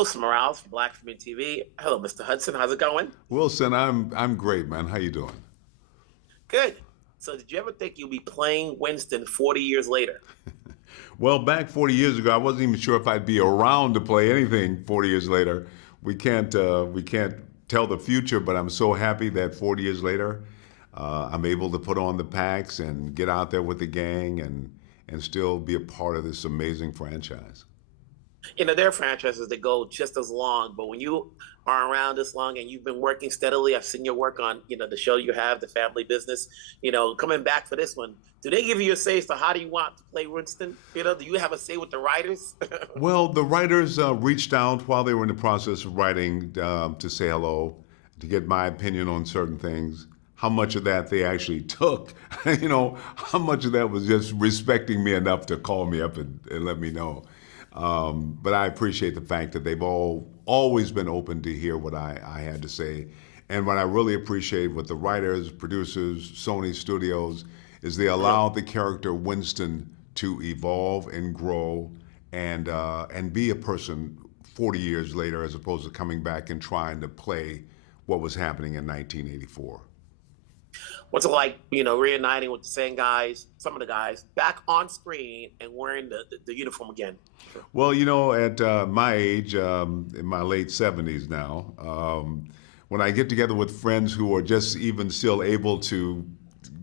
Wilson Morales from Black Film TV. Hello, Mr. Hudson. How's it going? Wilson, I'm great, man. How you doing? Good. So, did you ever think you'd be playing Winston 40 years later? Well, back 40 years ago, I wasn't even sure if I'd be around to play anything 40 years later. We can't tell the future, but I'm so happy that 40 years later, I'm able to put on the packs and get out there with the gang and still be a part of this amazing franchise. There are franchises that go just as long, but when you are around this long and you've been working steadily, I've seen your work on, the show you have, the family business, coming back for this one. Do they give you a say as to how do you want to play Winston? Do you have a say with the writers? Well, the writers reached out while they were in the process of writing to say hello, to get my opinion on certain things. How much of that they actually took, how much of that was just respecting me enough to call me up and let me know. But I appreciate the fact that they've always been open to hear what I had to say. And what I really appreciate with the writers, producers, Sony Studios, is they allowed the character Winston to evolve and grow and be a person 40 years later, as opposed to coming back and trying to play what was happening in 1984. What's it like, reuniting with the same guys, some of the guys, back on screen and wearing the uniform again? Well, at my age, in my late 70s now, when I get together with friends who are just even still able to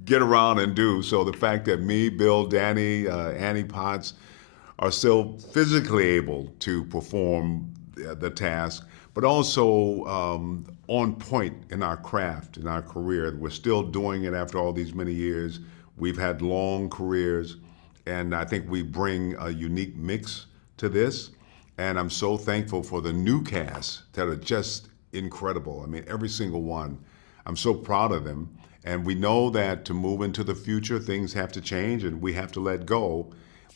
get around and do, so the fact that me, Bill, Danny, Annie Potts are still physically able to perform the task, but also on point in our craft, in our career. We're still doing it after all these many years. We've had long careers, and I think we bring a unique mix to this. And I'm so thankful for the new cast that are just incredible. I mean, every single one. I'm so proud of them. And we know that to move into the future, things have to change and we have to let go.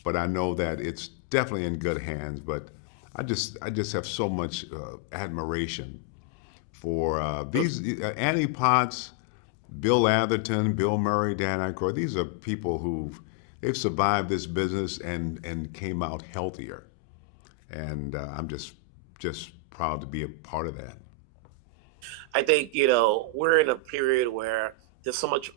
But I know that it's definitely in good hands. But I just have so much admiration for these Annie Potts, Bill Atherton, Bill Murray, Dan Aykroyd. These are people they've survived this business and came out healthier, and I'm just proud to be a part of that. I think, we're in a period where there's so much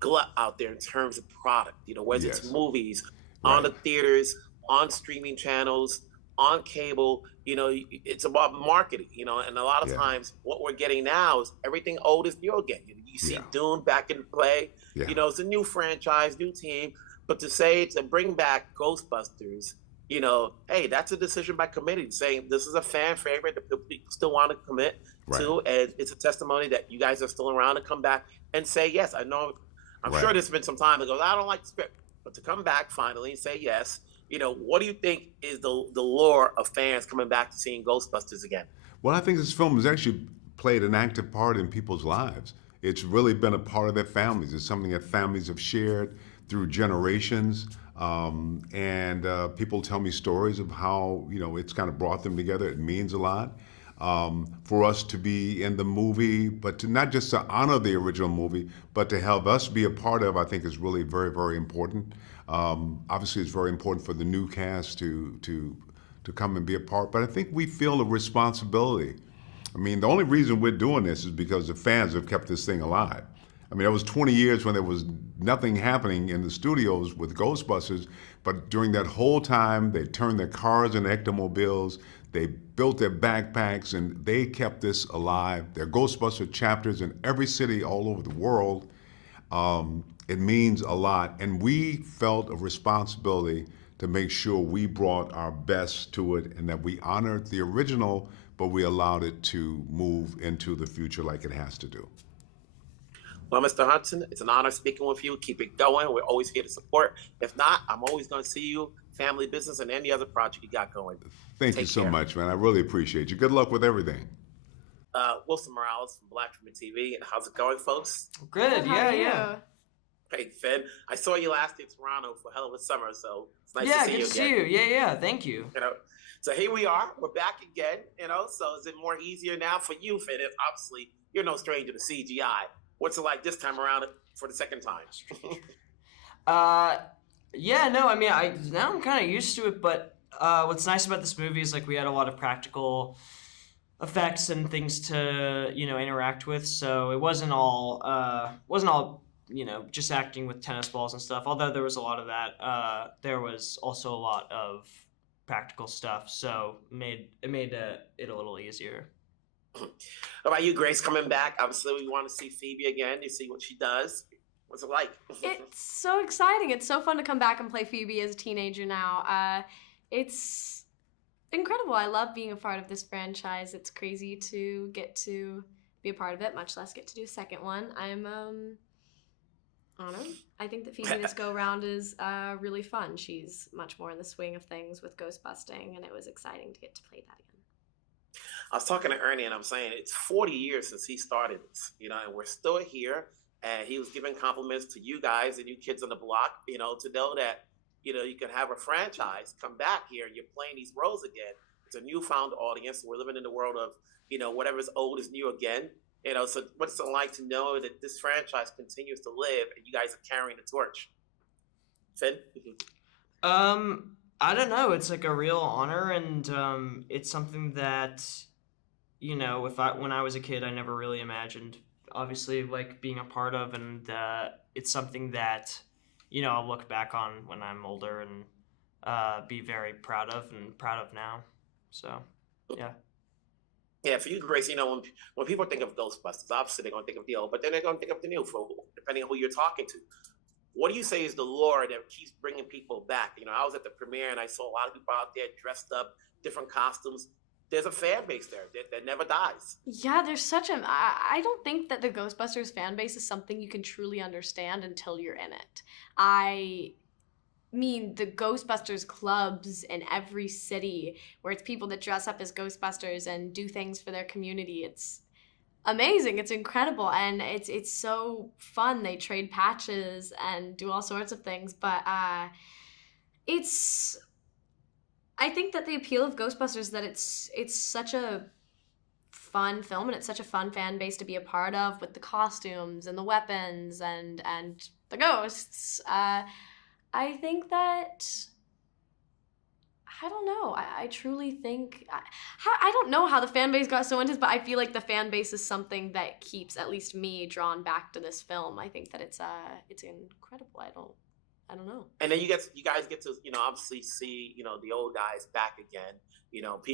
glut out there in terms of product, whether Yes, it's movies, on right. the theaters, on streaming channels, on cable, it's about marketing, and a lot of Yeah, times what we're getting now is everything old is new again. You see yeah, Dune back in play, yeah, it's a new franchise, new team, but to bring back Ghostbusters, hey, that's a decision by committee saying this is a fan favorite that people still want to commit right, to, and it's a testimony that you guys are still around to come back and say yes. I'm sure right. there's been some time that goes, I don't like the script, but to come back finally and say yes, what do you think is the lure of fans coming back to seeing Ghostbusters again? Well, I think this film has actually played an active part in people's lives. It's really been a part of their families. It's something that families have shared through generations. And people tell me stories of how, it's kind of brought them together. It means a lot for us to be in the movie, but to not just to honor the original movie, but to have us be a part of, I think is really very, very important. Obviously, it's very important for the new cast to come and be a part, but I think we feel a responsibility. I mean, the only reason we're doing this is because the fans have kept this thing alive. I mean, it was 20 years when there was nothing happening in the studios with Ghostbusters, but during that whole time, they turned their cars into ectomobiles, they built their backpacks, and they kept this alive. There are Ghostbuster chapters in every city all over the world. It means a lot, and we felt a responsibility to make sure we brought our best to it and that we honored the original, but we allowed it to move into the future like it has to do. Well, Mr. Hudson, it's an honor speaking with you. Keep it going. We're always here to support. If not, I'm always going to see you, family business, and any other project you got going. Thank you Take so care. much, man. I really appreciate you. Good luck with everything. Wilson Morales from Black Film TV. And how's it going, folks? Good, Good, how yeah, are yeah. you? Hey, Finn. I saw you last in Toronto for a hell of a summer, so it's nice Yeah, to see good you to see again. you. Yeah, yeah, thank you. You know, so here we are. We're back again. So is it more easier now for you, Finn? If obviously you're no stranger to CGI. What's it like this time around for the second time? Yeah, no, I mean, now I'm kind of used to it, but what's nice about this movie is like we had a lot of practical effects and things to interact with, so it wasn't all just acting with tennis balls and stuff. Although there was a lot of that, there was also a lot of practical stuff, so it made it a little easier. How about you, Grace, coming back? Obviously, we want to see Phoebe again. You see what she does. What's it like? It's so exciting. It's so fun to come back and play Phoebe as a teenager now. It's incredible. I love being a part of this franchise. It's crazy to get to be a part of it, much less get to do a second one. I'm honored. I think that Phoebe this go around is really fun. She's much more in the swing of things with ghost busting, and it was exciting to get to play that again. I was talking to Ernie, and I'm saying it's 40 years since he started this, and we're still here. And he was giving compliments to you guys and you kids on the block, to know that, you can have a franchise come back here and you're playing these roles again. It's a newfound audience. We're living in the world of, whatever's old is new again. So what's it like to know that this franchise continues to live and you guys are carrying the torch? Finn? I don't know. It's like a real honor, and it's something that, when I was a kid, I never really imagined, obviously, like being a part of, and it's something that, I'll look back on when I'm older and be very proud of now. So, yeah. Yeah, for you, Grace, when people think of Ghostbusters, obviously they're going to think of the old, but then they're going to think of the new, depending on who you're talking to. What do you say is the lore that keeps bringing people back? I was at the premiere and I saw a lot of people out there dressed up, different costumes. There's a fan base there that never dies. Yeah, there's I don't think that the Ghostbusters fan base is something you can truly understand until you're in it. I mean, the Ghostbusters clubs in every city where it's people that dress up as Ghostbusters and do things for their community. It's amazing. It's incredible. And it's so fun. They trade patches and do all sorts of things. But I think that the appeal of Ghostbusters is that it's such a fun film and it's such a fun fan base to be a part of, with the costumes and the weapons and the ghosts. I think that, I don't know, I truly think, I don't know how the fan base got so into this, but I feel like the fan base is something that keeps at least me drawn back to this film. I think that it's incredible. I don't know. And then you guys get to, obviously see, the old guys back again.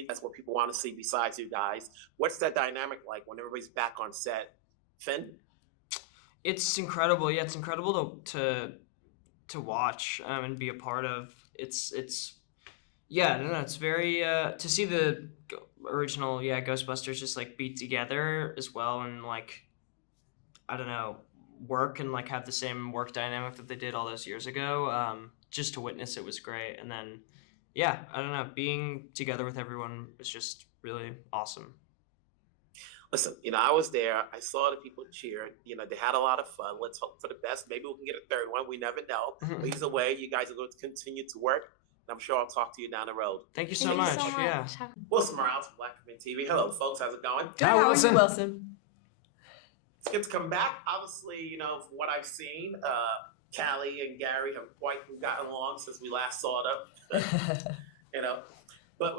That's what people want to see besides you guys. What's that dynamic like when everybody's back on set? Finn? It's incredible. Yeah, it's incredible to watch and be a part of. It's yeah, I don't know. It's very to see the original Ghostbusters just like be together as well, and like, I don't know, work and like have the same work dynamic that they did all those years ago. Just to witness it was great. And then I don't know, being together with everyone was just really awesome. Listen, I was there. I saw the people cheer. They had a lot of fun. Let's hope for the best. Maybe we can get a third one. We never know. But either way, you guys are going to continue to work. And I'm sure I'll talk to you down the road. Thank you so much. Yeah. Wilson Morales from Black Community TV. Hello, folks. How's it going? Good. Hi, Wilson. It's good to come back. Obviously, from what I've seen, Callie and Gary have quite gotten along since we last saw them. But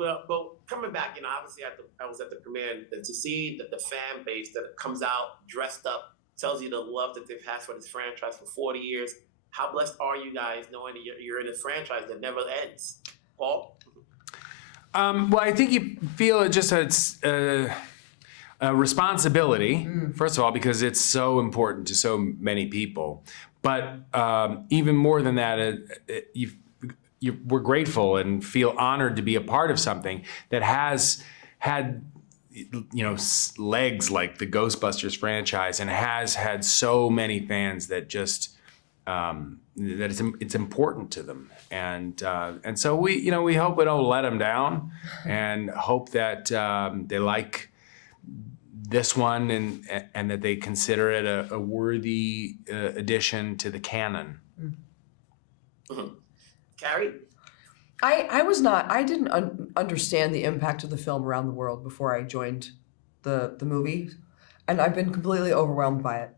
coming back, obviously I was at the premiere, and to see the fan base that comes out dressed up tells you the love that they've had for this franchise for 40 years. How blessed are you guys knowing that you're in a franchise that never ends? Paul? Well, I think you feel it just a responsibility, first of all, because it's so important to so many people. But even more than that, we're grateful and feel honored to be a part of something that has had, legs like the Ghostbusters franchise, and has had so many fans that just that it's important to them, and so we hope we don't let them down, and hope that they like this one and that they consider it a worthy addition to the canon. Mm-hmm. Carrie? I didn't understand the impact of the film around the world before I joined the movie, and I've been completely overwhelmed by it.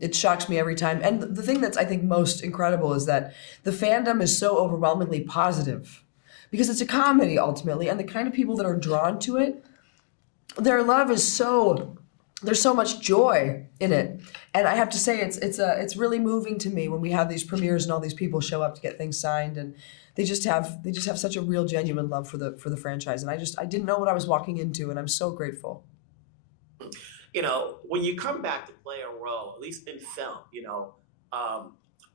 It shocks me every time. And the thing that's, I think, most incredible is that the fandom is so overwhelmingly positive, because it's a comedy ultimately, and the kind of people that are drawn to it, their love is so, there's so much joy in it. And I have to say, it's really moving to me when we have these premieres and all these people show up to get things signed, and they just have such a real, genuine love for the franchise. And I didn't know what I was walking into, and I'm so grateful. You know, when you come back to play a role, at least in film, you know,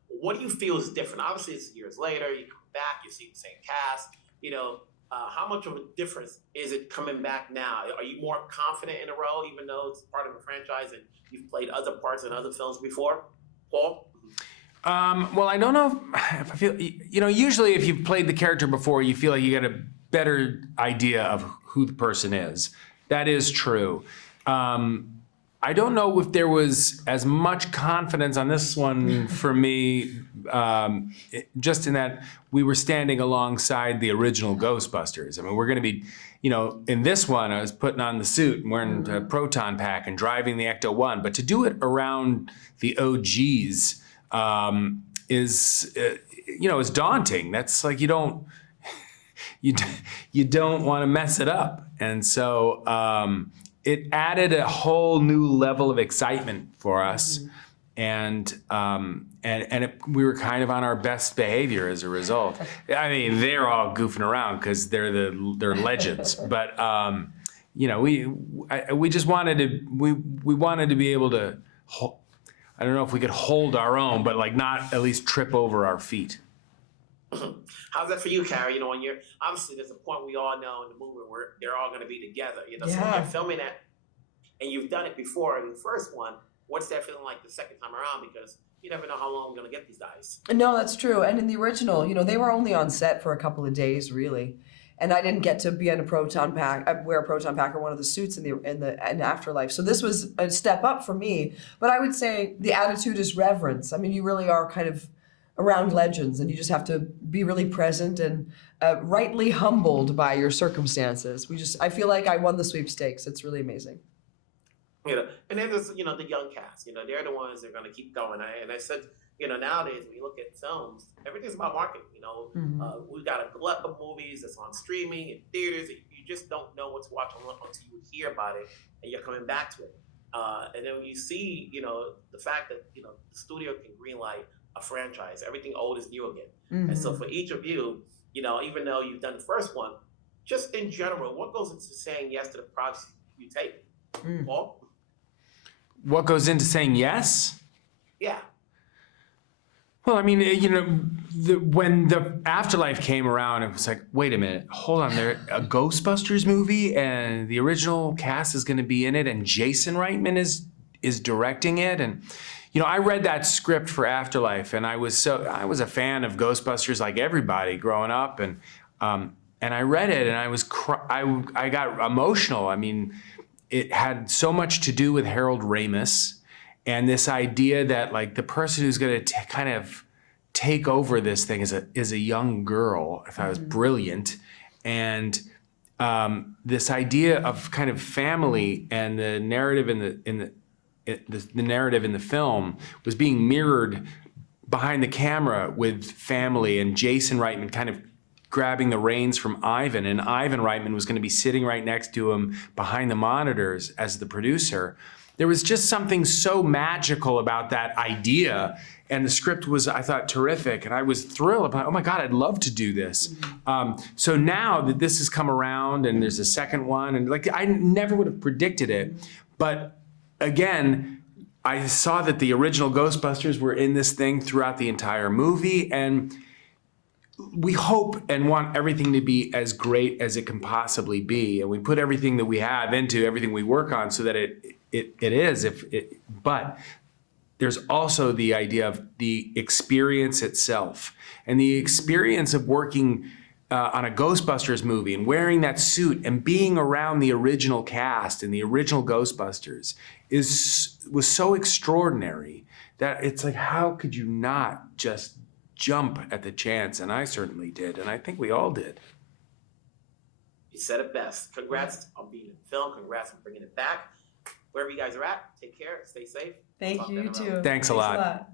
what do you feel is different? Obviously, it's years later. You come back, you see the same cast. You know, how much of a difference is it coming back now? Are you more confident in a role, even though it's part of a franchise and you've played other parts in other films before? Paul? Well, I don't know if I feel, you know, usually if you've played the character before, you feel like you get a better idea of who the person is. That is true. I don't know if there was as much confidence on this one for me, just in that we were standing alongside the original Ghostbusters. I mean, we're going to be, you know, in this one, I was putting on the suit and wearing a proton pack and driving the Ecto-1. But to do it around the OGs is, you know, is daunting. That's like you don't want to mess it up. And so it added a whole new level of excitement for us. And we were kind of on our best behavior as a result. I mean, they're all goofing around because they're legends. But you know, we just wanted to we wanted to be able to. I don't know if we could hold our own, but like not at least trip over our feet. How's that for you, Carrie? You know, when you're obviously there's a point we all know in the movie where they're all going to be together. You know, so when you're filming that, and you've done it before in the first one. What's that feeling like the second time around? Because you never know how long we're going to get these guys. No, that's true. And in the original, you know, they were only on set for a couple of days, really. And I didn't get to be in a proton pack, wear a proton pack or one of the suits in Afterlife. So this was a step up for me. But I would say the attitude is reverence. I mean, you really are kind of around legends, and you just have to be really present and rightly humbled by your circumstances. I feel like I won the sweepstakes. It's really amazing. You know, and then there's, you know, the young cast, you know, they're the ones that are going to keep going. And I said, you know, nowadays when you look at films, everything's about marketing, you know. We've got a glut of movies that's on streaming and theaters. You just don't know what to watch until you hear about it and you're coming back to it. And then when you see, you know, the fact that, you know, the studio can greenlight a franchise, everything old is new again. And so for each of you, you know, even though you've done the first one, just in general, what goes into saying yes to the projects you take? Paul? What goes into saying yes? Yeah. Well, I mean, you know, when the Afterlife came around, it was like, wait a minute, hold on, there a Ghostbusters movie, and the original cast is going to be in it, and Jason Reitman is directing it, and you know, I read that script for Afterlife, and I was a fan of Ghostbusters like everybody growing up, and I read it, and I got emotional. I mean, it had so much to do with Harold Ramis and this idea that like the person who's going to kind of take over this thing is a young girl. I thought it was brilliant. And this idea of kind of family and the narrative the narrative in the film was being mirrored behind the camera with family, and Jason Reitman kind of grabbing the reins from Ivan, and Ivan Reitman was going to be sitting right next to him behind the monitors as the producer. There was just something so magical about that idea, and the script was, I thought, terrific, and I was thrilled about, oh my God, I'd love to do this. So now that this has come around and there's a second one, and like I never would have predicted it, but again, I saw that the original Ghostbusters were in this thing throughout the entire movie, and we hope and want everything to be as great as it can possibly be, and we put everything that we have into everything we work on so that it is. But there's also the idea of the experience itself, and the experience of working on a Ghostbusters movie and wearing that suit and being around the original cast and the original Ghostbusters was so extraordinary that it's like, how could you not just jump at the chance? And I certainly did, and I think we all did. You said it best. Congrats on being in film. Congrats on bringing it back. Wherever you guys are at, take care. Stay safe. Thank you, you too. Thanks a lot.